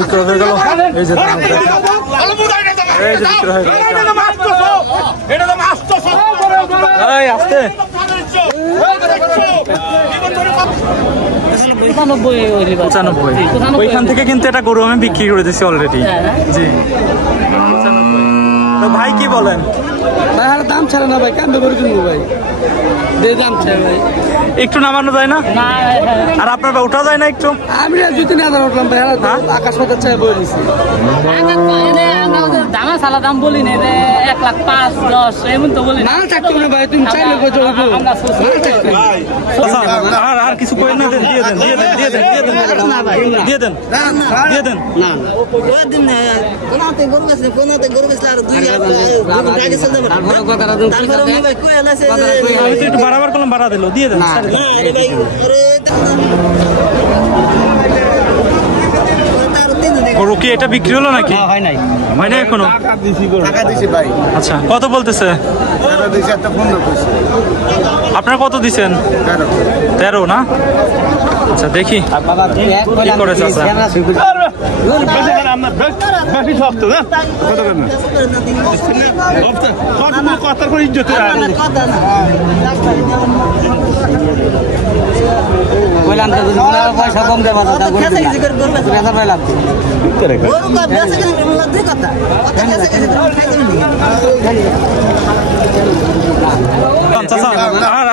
বিক্রয় হয়ে গেল। এই যে বিক্রয় হয়ে গেল। আসতে 95 ওইখান থেকে কিন্তু এটা গরু আমি বিক্রি করে দিচ্ছি অলরেডি। জি তো ভাই কি বলেন? ভাই আর দাম ছাড়া না ভাই, কামবে করে কিনবো ভাই, দাম ছাড়া ভাই একটু নামানো যায় না? আর আপনার উঠা যায় না একটু? আমি 2-3 উঠলাম ভাই, আকাশ পাতার চাই বই দিচ্ছি। দামা সালা দাম বলি না, 1,05,10 এমন তো বলি না থাকতো না ভাই, তুমি চাইলে কত হইবো আর কিছু কই না, দেন দিয়ে দেন দিয়ে দেন দিয়ে দেন দিয়ে দেন দিয়ে দেন দিয়ে দেন। না ওই দিন কোনাতে গরু গেছে, কোনাতে গরু গেছে আর দুই আগে চলে যাবে। তারপরে আমি ভাই কই আলাছে আমি তো একটু বাড়াবার করলাম, বাড়া দিল দিয়ে দেন। না আরে ভাই গরু কি এটা বিক্রি হলো নাকি? হয় নাই, হয় না এখনো? টাকা দিছি ভাই। আচ্ছা কত বলতেছে? আপনারা কত দিচ্ছেন? 13 না? আচ্ছা দেখি কি করে চাচা। পয়সা কম দেওয়া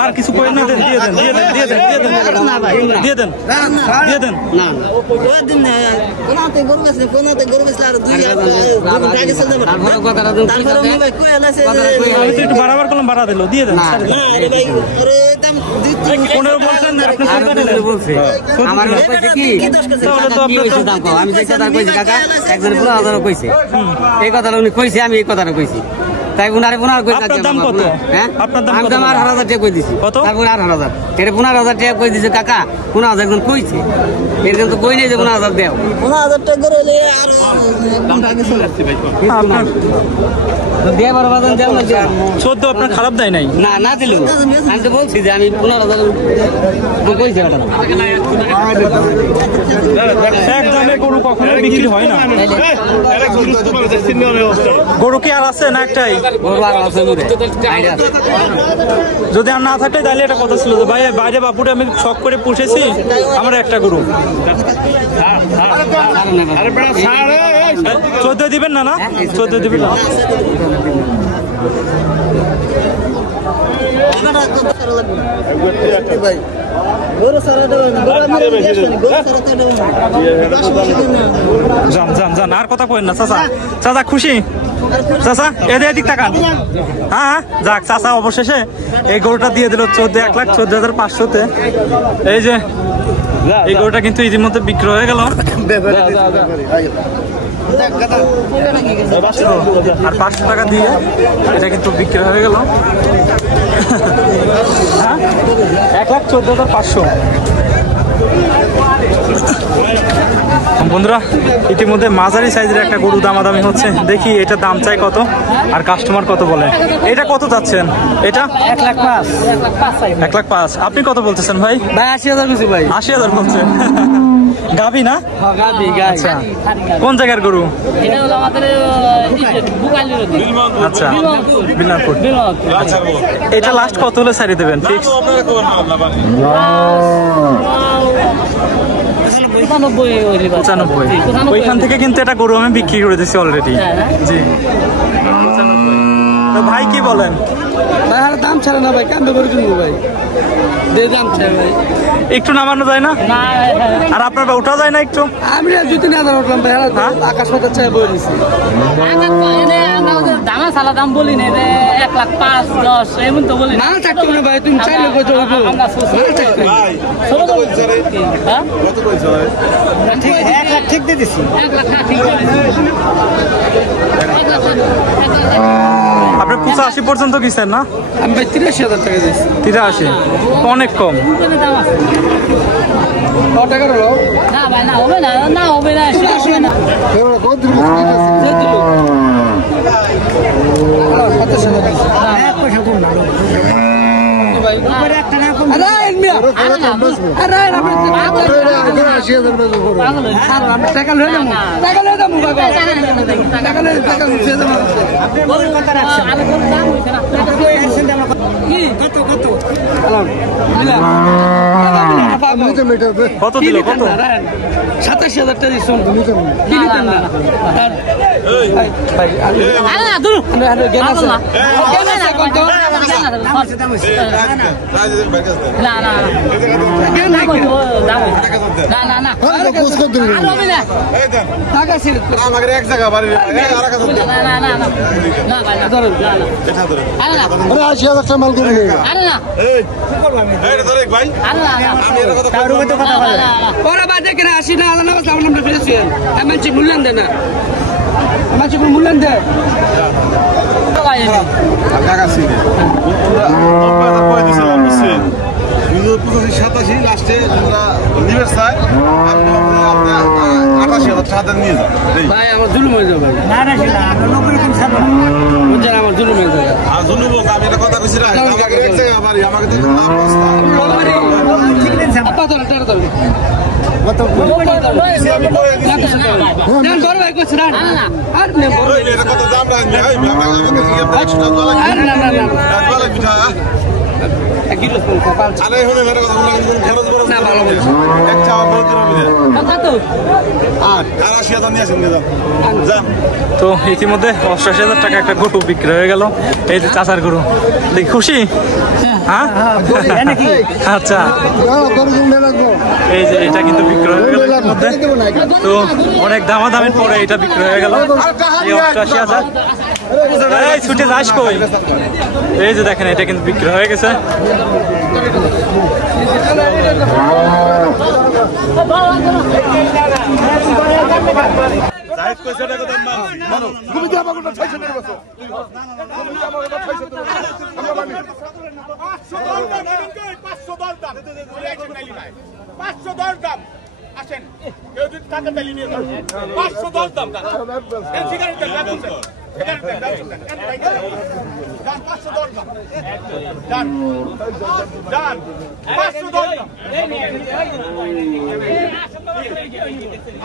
আর কিছু কই না, দেন দিয়ে দেন দিয়ে দেন দিয়ে দেন দিয়ে দেন দিয়ে দেন দিয়ে দেন। ওই দিন কোনাতে গরু গেছে, কোনাতে গরু গেছে আর দুই আগে চলে যাবে। তারপরে আমি ভাই কই আলাছে আমি তো একটু বাড়াবার করলাম, বাড়া দিল দিয়ে দেন। না আরে ভাই ওরে দাম 15 বলছেন, আপনি 14 বলছে। আমার কইছে কি তাহলে তো আপনার দাম কম, আমি যেটা দাম কইছি কাকা একজন 15,000 কইছে, এই কথাটা উনি কইছে, আমি এই কথাটা কইছি, তাই উনারে 15 কইছে। আপনার দাম কত? হ্যাঁ আপনার দাম আমি কত? দাম 18,000 টাকা কই দিছি। কত? তারপর 18,000 এটা 15,000 টাকা কই দিছে কাকা, 15,000 একজন কইছে, এরকম তো কই নাই যে 15,000 দেও। 15,000 টাকা করে হলে আর আগে চলে আসছে ভাই। আপনার দেয়া বড় বাজান দেও না, 14 আপনার খারাপ দেয় নাই? না না দিল, আমি তো বলছি যে আমি 15,000 কইছি এটা এক দামে গরু কখনো বিক্রি হয় না। গরু কি আর আছে না একটাই? বড় আর আছে মরে আইডা যদি আর না থাকে তাহলে এটা কথা ছিল যে ভাই বাইরে বাপুরে আমি শখ করে পুষেছি আমার একটা গরু। 14 দিবেন না? না 14 দিবেন না? ভাই গরু সারা দেব না, গরু আমি গরু সারা তো দেব না। যান যান যান, আর কথা কইেন না চাচা। চাচা খুশি? চাচা এদিক তাকান। হ্যাঁ যাক, চাচা অবশেষে এই গরুটা দিয়ে দিল 1,14,500-তে। এই যে এই গরুটা কিন্তু ইতিমধ্যে বিক্রি হয়ে গেল। আর 500 টাকা দিয়ে এটা কিন্তু বিক্রি হয়ে গেল। 1,14,500। বন্ধুরা ইতিমধ্যে মাঝারি সাইজের একটা গরু দামাদামি হচ্ছে, দেখি এটা দাম চাই কত আর কাস্টমার কত বলে। এটা কত চাচ্ছেন? এটা 1,05,000 1,05,000। আপনি কত বলতেছেন ভাই? ভাই 80,000 কইছি ভাই। 80,000 বলছেন। গাভী না? হ্যাঁ গাবি গাই। আচ্ছা কোন জায়গার গরু? এটা হলো আমাদের বুকালির দিকে। আচ্ছা বিলনাপুর। আচ্ছা এটা লাস্ট কত হলে ছাড়িয়ে দেবেন ফিক্স? 95 ওইখান থেকে কিন্তু এটা গরু আমি বিক্রি করে দিচ্ছি অলরেডি। জি 95। তো ভাই কি বলেন? ভাই আর দাম ছাড়া না ভাই, কামবে করে কিনবো ভাই, দাম ছাড়া ভাই একটু নামানো যায় না? আর আপনার উঠা যায় না একটু? আমি 2-3 উঠলাম ভাই, আকাশ পাতার চাই বই দিচ্ছি। দামা সালা দাম বলি না, 1,05,10 এমন তো বলি না থাকতো না ভাই, তুমি চাইলে কত হইবো ঠিক 1 লাখ ঠিক দিয়ে দিছি। আপনি 85 পর্যন্ত গেছেন না? আমি ভাই 83,000 টাকা দিয়েছি। 83 অনেক কম। কত টাকা হলো? না ভাই না হবে না, না হবে না, হবে না। ভাই একটা না কম। কত দিল কত 87,000 টাকা দিচ্ছেন মূল্যায়ন দেয় না মূল্যায়ন দেয় সাতাশি লাস্টে নিবেশ চায় 88,000 নিয়ে যান ভাই আমার জুলুম হয়ে যাবে আমার জুলুম হয়ে যাবে আর জুলুম আমি একটা কথা বলছি আমাকে তো ইতিমধ্যে 88,000 টাকা একটা গরু বিক্রি হয়ে গেল। এই যে চাচার গরু, দেখি খুশি? হ্যাঁ আচ্ছা, এই যে এটা কিন্তু বিক্রি হয়ে গেল ইতিমধ্যে। তো অনেক দামাদামের পরে এটা বিক্রি হয়ে গেল 88,000। এই ছুটে যাস কই? এই যে দেখেন এটা কিন্তু বিক্রি হয়ে গেছে। আসেন কেউ যদি টাকা তালি নিয়ে যান 510 দাম দাম সিগারেট দেন দাম 510 দাম দাম 510 দাম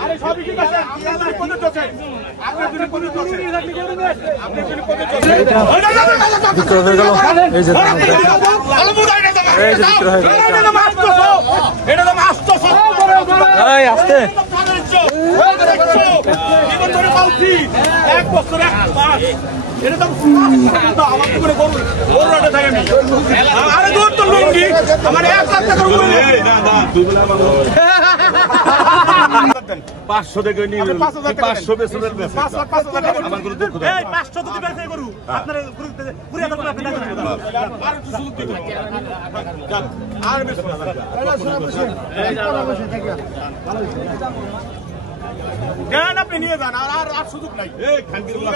আরে সবই ঠিক আছে আপনার কোন চলছে আপনার কোন চলছে আপনার কোন চলছে বিক্রি হয়ে গেল। এই যে এটা তো মাস্ত এই আসতে এক বছর এক মাস এটা তো আমার করে গরু থাকে আরে দূর তো লুঙ্গি আমার 1 লাখ টাকা 500 টাকা নিয়ে 500 বেচে দেন 5,000 টাকা আমার কোনো দুঃখ এই 500 তো দিবেন এই গরু আপনার পুরো দাম আপনি আর একটু সুযোগ দিতে আর বেশ কেন আপনি নিয়ে যান আর সুযোগ নাই এই খানকির গুলা